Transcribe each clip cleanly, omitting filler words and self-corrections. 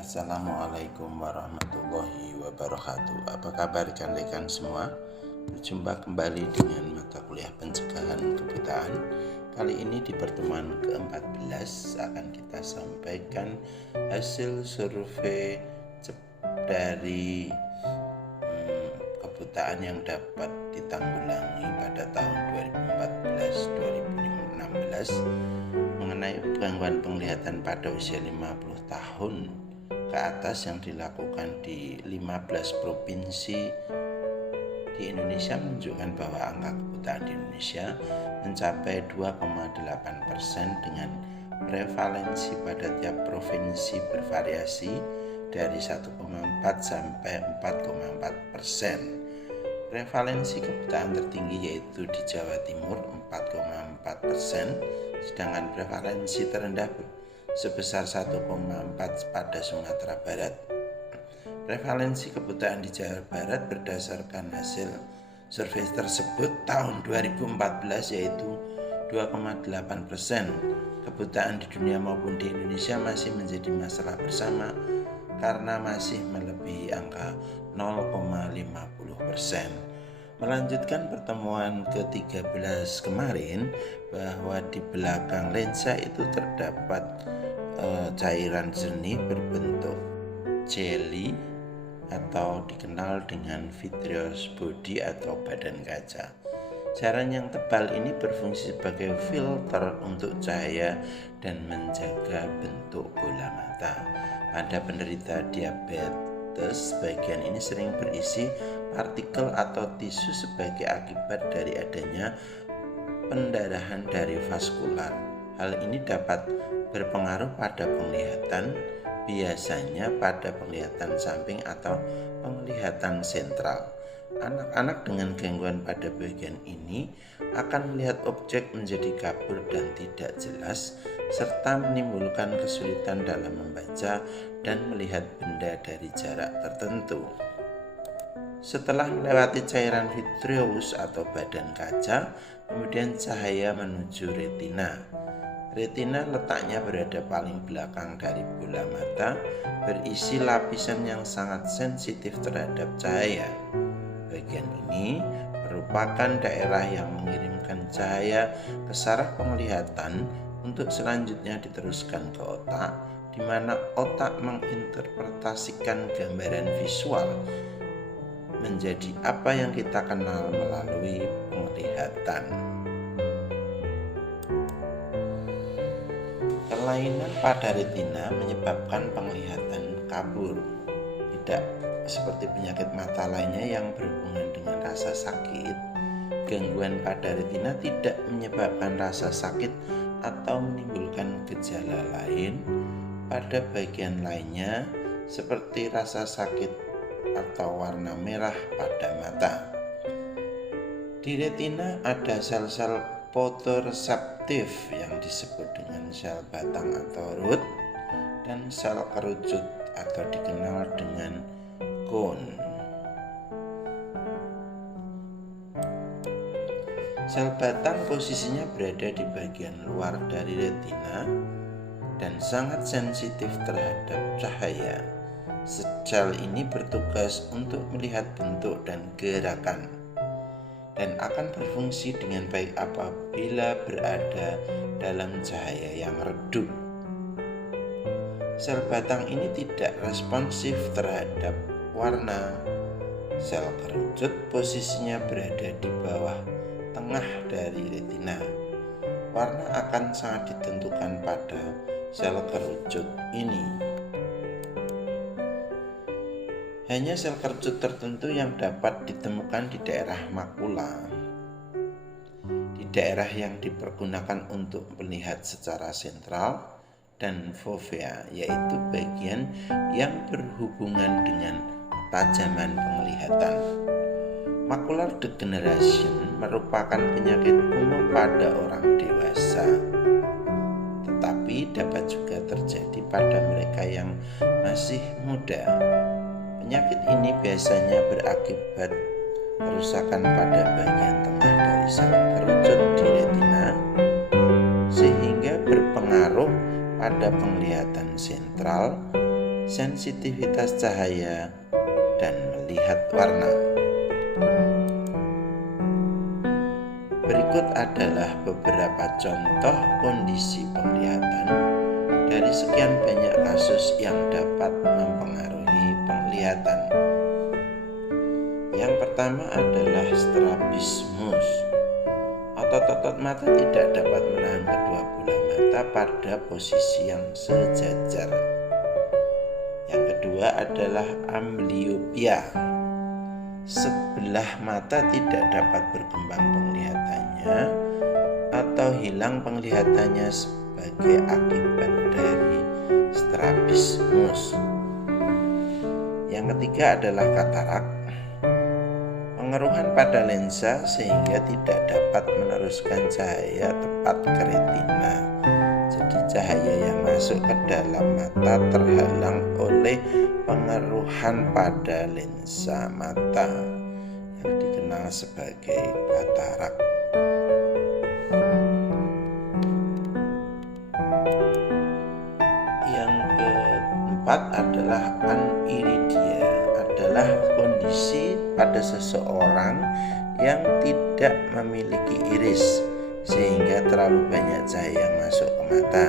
Assalamualaikum warahmatullahi wabarakatuh. Apa kabar rekan-rekan semua? Berjumpa kembali dengan mata kuliah pencegahan kebutaan. Kali ini di pertemuan ke-14 akan kita sampaikan hasil survei dari kebutaan yang dapat ditanggulangi pada tahun 2014-2016 mengenai gangguan penglihatan pada usia 50 tahun ke atas yang dilakukan di 15 provinsi di Indonesia menunjukkan bahwa angka kebutaan di Indonesia mencapai 2,8% dengan prevalensi pada tiap provinsi bervariasi dari 1,4 sampai 4,4%. Prevalensi kebutaan tertinggi yaitu di Jawa Timur 4,4%, sedangkan prevalensi terendah sebesar 1,4 pada Sumatera Barat. Prevalensi kebutaan di Jawa Barat berdasarkan hasil survei tersebut tahun 2014 yaitu 2,8%. Kebutaan di dunia maupun di Indonesia masih menjadi masalah bersama karena masih melebihi angka 0,50%. Melanjutkan pertemuan ke-13 kemarin, bahwa di belakang lensa itu terdapat cairan jernih berbentuk jelly atau dikenal dengan vitreous body atau badan kaca. Cairan yang tebal ini berfungsi sebagai filter untuk cahaya dan menjaga bentuk bola mata. Pada penderita diabetes, bagian ini sering berisi partikel atau tisu sebagai akibat dari adanya pendarahan dari vaskular. Hal ini dapat berpengaruh pada penglihatan, biasanya pada penglihatan samping atau penglihatan sentral. Anak-anak dengan gangguan pada bagian ini akan melihat objek menjadi kabur dan tidak jelas, serta menimbulkan kesulitan dalam membaca dan melihat benda dari jarak tertentu. Setelah melewati cairan vitreous atau badan kaca, kemudian cahaya menuju retina. Retina letaknya berada paling belakang dari bola mata, berisi lapisan yang sangat sensitif terhadap cahaya. Bagian ini merupakan daerah yang mengirimkan cahaya ke saraf penglihatan untuk selanjutnya diteruskan ke otak, di mana otak menginterpretasikan gambaran visual menjadi apa yang kita kenal melalui penglihatan. Kelainan pada retina menyebabkan penglihatan kabur, tidak seperti penyakit mata lainnya yang berhubungan dengan rasa sakit. Gangguan pada retina tidak menyebabkan rasa sakit atau menimbulkan gejala lain pada bagian lainnya seperti rasa sakit atau warna merah pada mata. Di retina ada sel-sel fotoreseptif yang disebut dengan sel batang atau root dan sel kerucut atau dikenal dengan cone. Sel batang posisinya berada di bagian luar dari retina dan sangat sensitif terhadap cahaya. Sel ini bertugas untuk melihat bentuk dan gerakan dan akan berfungsi dengan baik apabila berada dalam cahaya yang redup. Sel batang ini tidak responsif terhadap warna. Sel kerucut posisinya berada di bawah tengah dari retina. Warna akan sangat ditentukan pada sel kerucut ini. Hanya sel kerucut tertentu yang dapat ditemukan di daerah makula, di daerah yang dipergunakan untuk melihat secara sentral, dan fovea, yaitu bagian yang berhubungan dengan ketajaman penglihatan. Macular degeneration merupakan penyakit umum pada orang dewasa, tetapi dapat juga terjadi pada mereka yang masih muda. Penyakit ini biasanya berakibat kerusakan pada bagian tengah dari sel kerucut di retina, sehingga berpengaruh pada ada penglihatan sentral, sensitivitas cahaya, dan melihat warna. Berikut adalah beberapa contoh kondisi penglihatan dari sekian banyak kasus yang dapat mempengaruhi penglihatan. Yang pertama adalah strabismus. Otot-otot mata tidak dapat menahan kedua bola mata pada posisi yang sejajar. Yang kedua adalah amblyopia. Sebelah mata tidak dapat berkembang penglihatannya atau hilang penglihatannya sebagai akibat dari strabismus. Yang ketiga adalah katarak. Pengeruhan pada lensa sehingga tidak dapat meneruskan cahaya tepat ke retina. Jadi cahaya yang masuk ke dalam mata terhalang oleh pengeruhan pada lensa mata yang dikenal sebagai katarak. Yang keempat adalah aniridia, adalah kondisi pada seseorang yang tidak memiliki iris sehingga terlalu banyak cahaya yang masuk ke mata.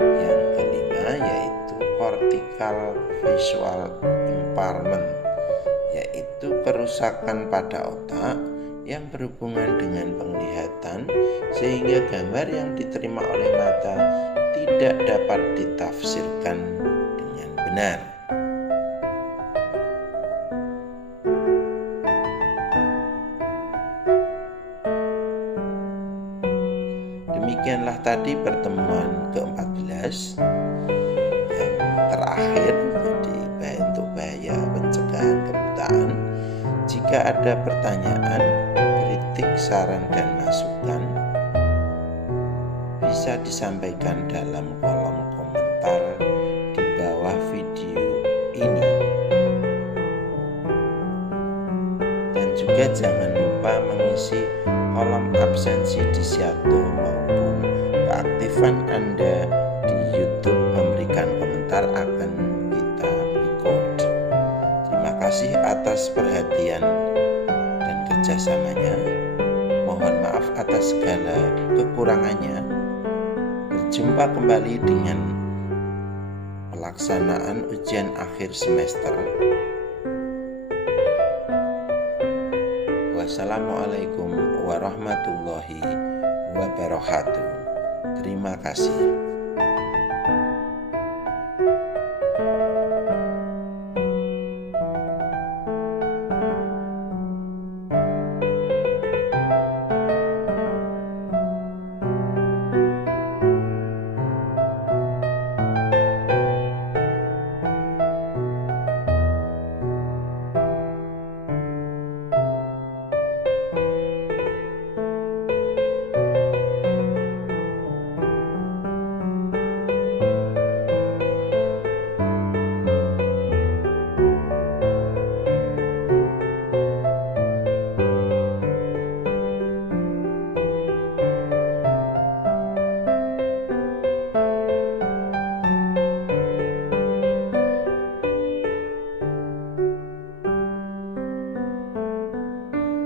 Yang kelima yaitu cortical visual impairment, yaitu kerusakan pada otak yang berhubungan dengan penglihatan sehingga gambar yang diterima oleh mata tidak dapat ditafsirkan dengan benar. Demikianlah tadi pertemuan ke-14 yang terakhir untuk bahaya pencegahan kebutaan. Jika ada pertanyaan, kritik, saran, dan masukan, bisa disampaikan dalam kolom komentar di bawah video ini. Dan juga jangan lupa mengisi kolom absensi di Siato maupun keaktifan Anda di YouTube memberikan komentar akan kita record. Terima kasih atas perhatian dan kerjasamanya. Mohon maaf atas segala kekurangannya. Berjumpa kembali dengan pelaksanaan ujian akhir semester. Wassalamualaikum warahmatullahi wabarakatuh. Terima kasih.